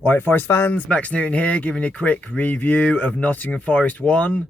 Right, Forest fans, Max Newton here, giving you a quick review of Nottingham Forest 1,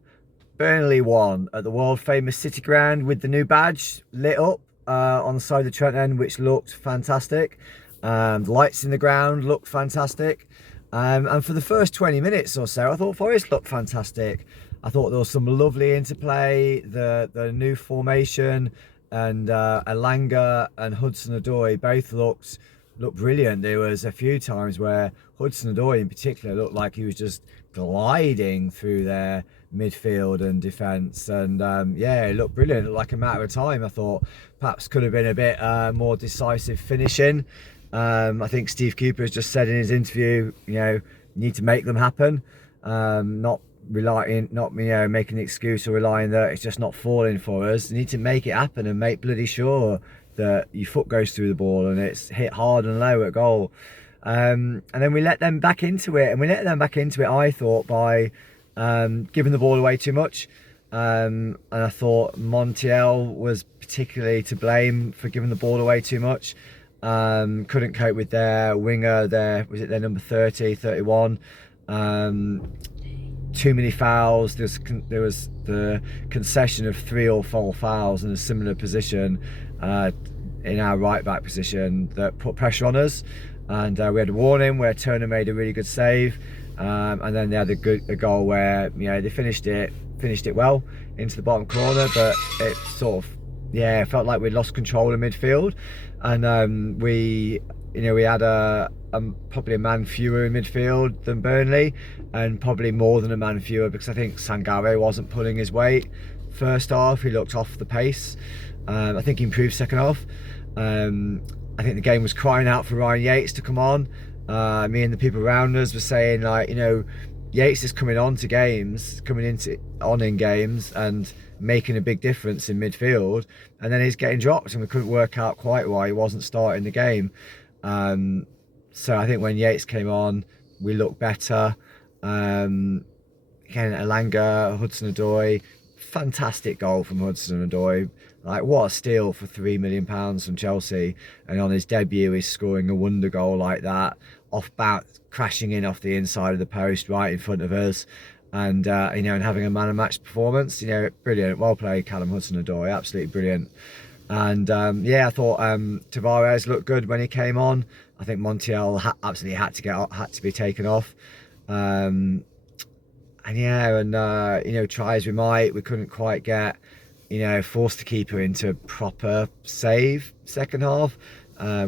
Burnley 1 at the world famous City Ground with the new badge lit up on the side of the Trent end, which looked fantastic. The lights in the ground looked fantastic. And for the first 20 minutes or so, I thought Forest looked fantastic. I thought there was some lovely interplay, the new formation, and Elanga and Hudson-Odoi both looked brilliant. There was a few times where Hudson-Odoi in particular looked like he was just gliding through their midfield and defence, and yeah, it looked brilliant. It looked like a matter of time. I thought perhaps could have been a bit more decisive finishing. I think Steve Cooper has just said in his interview, you need to make them happen, not making an excuse or relying that it's just not falling for us. You need to make it happen and make bloody sure that your foot goes through the ball and it's hit hard and low at goal. And then we let them back into it, I thought, by giving the ball away too much. And I thought Montiel was particularly to blame for giving the ball away too much. Couldn't cope with their winger, their number 30, 31. Too many fouls. There was the concession of 3 or 4 fouls in a similar position in our right back position that put pressure on us, and we had a warning where Turner made a really good save, and then they had a goal where they finished it well into the bottom corner, but it sort of felt like we'd lost control in midfield, and we had probably a man fewer in midfield than Burnley, and probably more than a man fewer because I think Sangare wasn't pulling his weight first half. He looked off the pace. I think he improved second half. I think the game was crying out for Ryan Yates to come on. Me and the people around us were saying, like, Yates is coming in games and making a big difference in midfield, and then he's getting dropped, and we couldn't work out quite why he wasn't starting the game. So I think when Yates came on, we looked better. Again, Elanga, Hudson-Odoi, fantastic goal from Hudson-Odoi. Like, what a steal for £3 million from Chelsea, and on his debut he's scoring a wonder goal like that, crashing in off the inside of the post right in front of us, and and having a man of match performance. Brilliant, well played, Callum Hudson-Odoi, absolutely brilliant. And I thought Tavares looked good when he came on. I think Montiel absolutely had to be taken off. Try as we might, we couldn't quite get forced the keeper into proper save second half.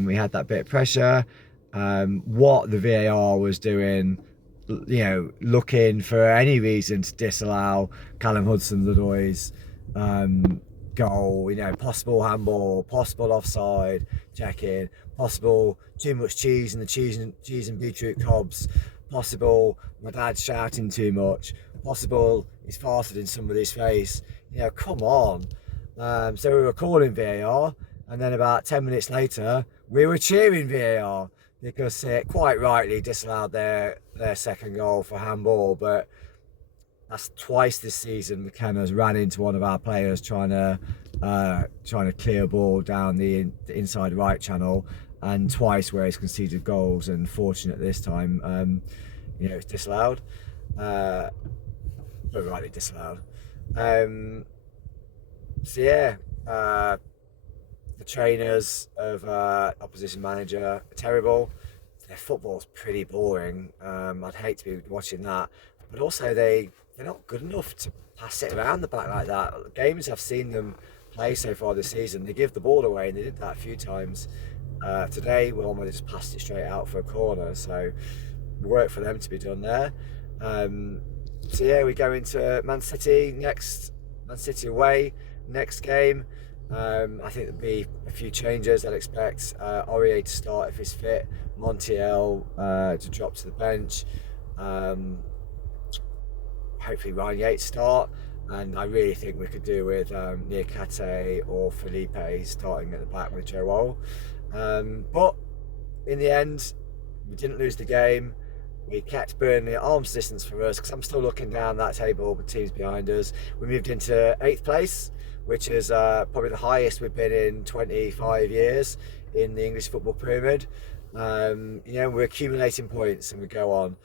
We had that bit of pressure. What the VAR was doing, looking for any reason to disallow Callum Hudson-Odoi's goal, possible handball, possible offside, check-in, possible too much cheese in the cheese and beetroot cobs, possible my dad shouting too much, possible he's farted in somebody's face. Come on. So we were calling VAR, and then about 10 minutes later we were cheering VAR because it quite rightly disallowed their second goal for handball. But that's twice this season McKenna's ran into one of our players trying to clear a ball down the inside right channel, and twice where he's conceded goals, and fortunate this time it's disallowed, but rightly disallowed. The trainers of opposition manager are terrible. Their football's pretty boring. I'd hate to be watching that, but also they're not good enough to pass it around the back like that. The games I've seen them play so far this season, they give the ball away, and they did that a few times. Today we almost just passed it straight out for a corner, so work for them to be done there. We go into Man City away next game. I think there'll be a few changes. I'd expect Aurier to start if he's fit, Montiel to drop to the bench, hopefully Ryan Yates start, and I really think we could do with Niakate or Felipe starting at the back with Joel. But in the end, we didn't lose the game. We kept Burnley at arm's distance from us, because I'm still looking down that table with teams behind us. We moved into 8th place, which is probably the highest we've been in 25 years in the English football pyramid. You know, we're accumulating points and we go on.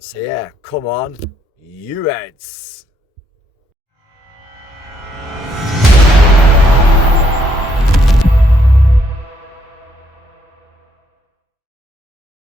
So yeah, come on, you Reds.